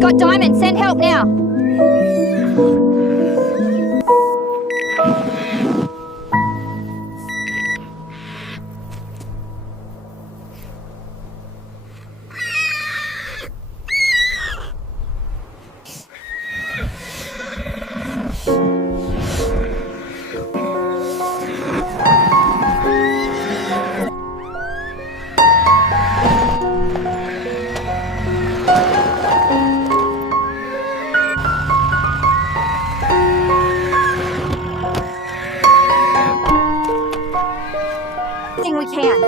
got diamonds. Send help now. We can.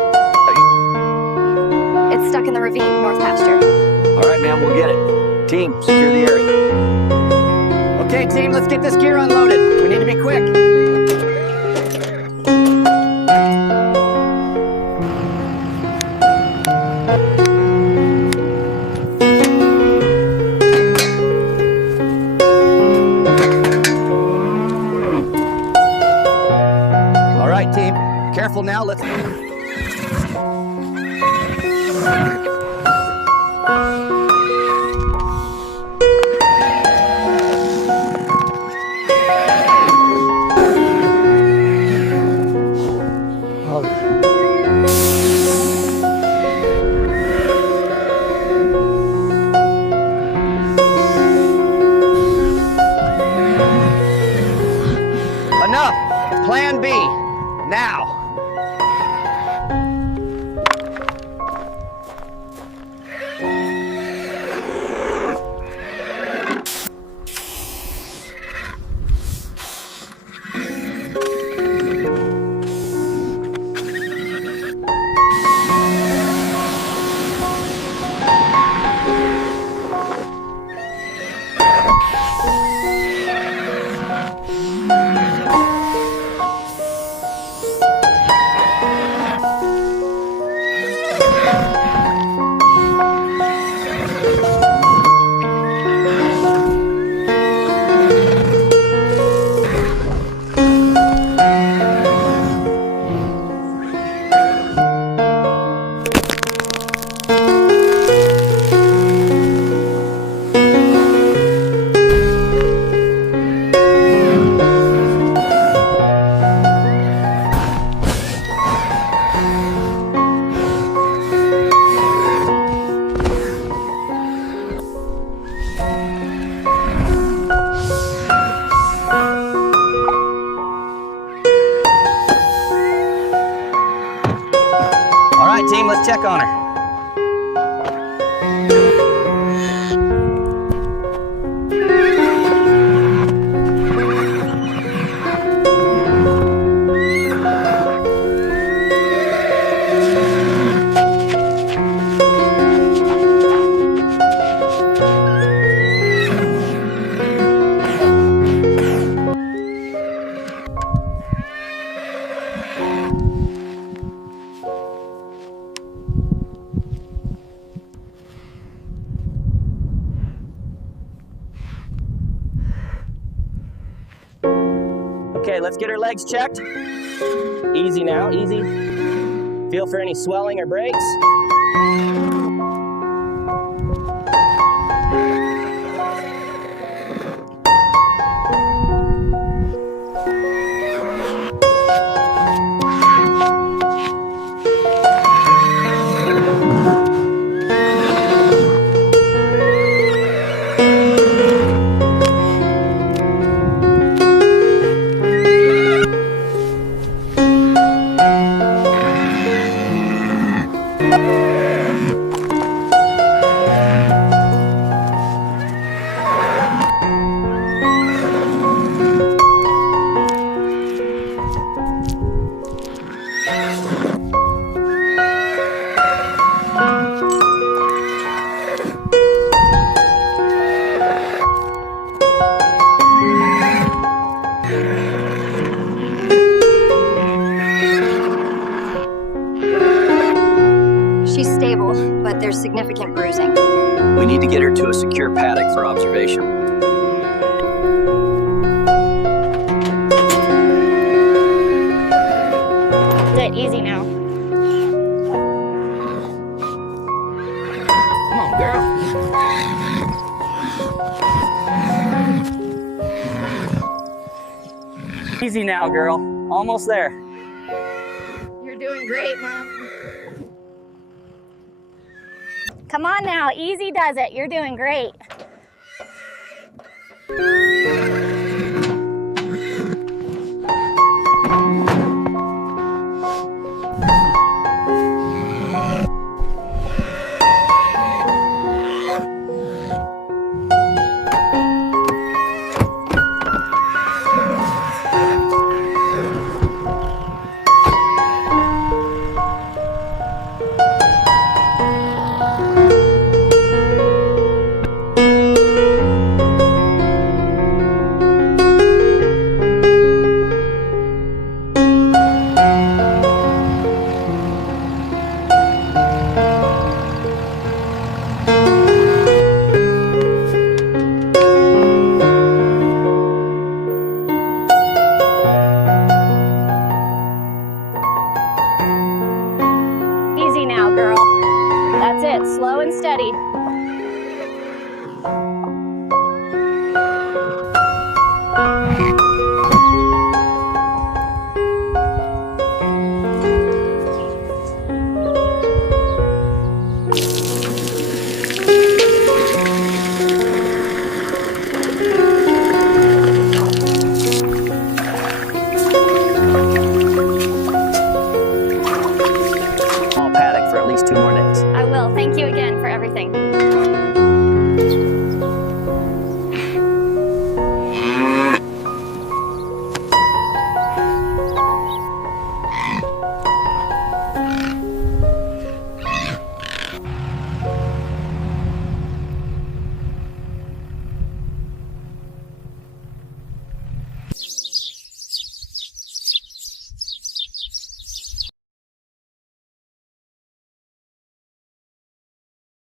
It's stuck in the ravine, north pasture. All right, ma'am, we'll get it. Team, secure the area. Okay, team, let's get this gear unloaded. We need to be quick. All right, team, careful now. Let's... Enough! Plan B, now! Team, let's check on her. Okay, let's get her legs checked. Easy now, easy. Feel for any swelling or breaks. She's stable, but there's significant bruising. We need to get her to a secure paddock for observation. Good, easy now. Come on, girl. Easy now, girl. Almost there. You're doing great, Mom. Come on now, easy does it. You're doing great. Easy now, girl. That's it, slow and steady. Small paddock for at least 2 more days. I will. Thank you again for everything.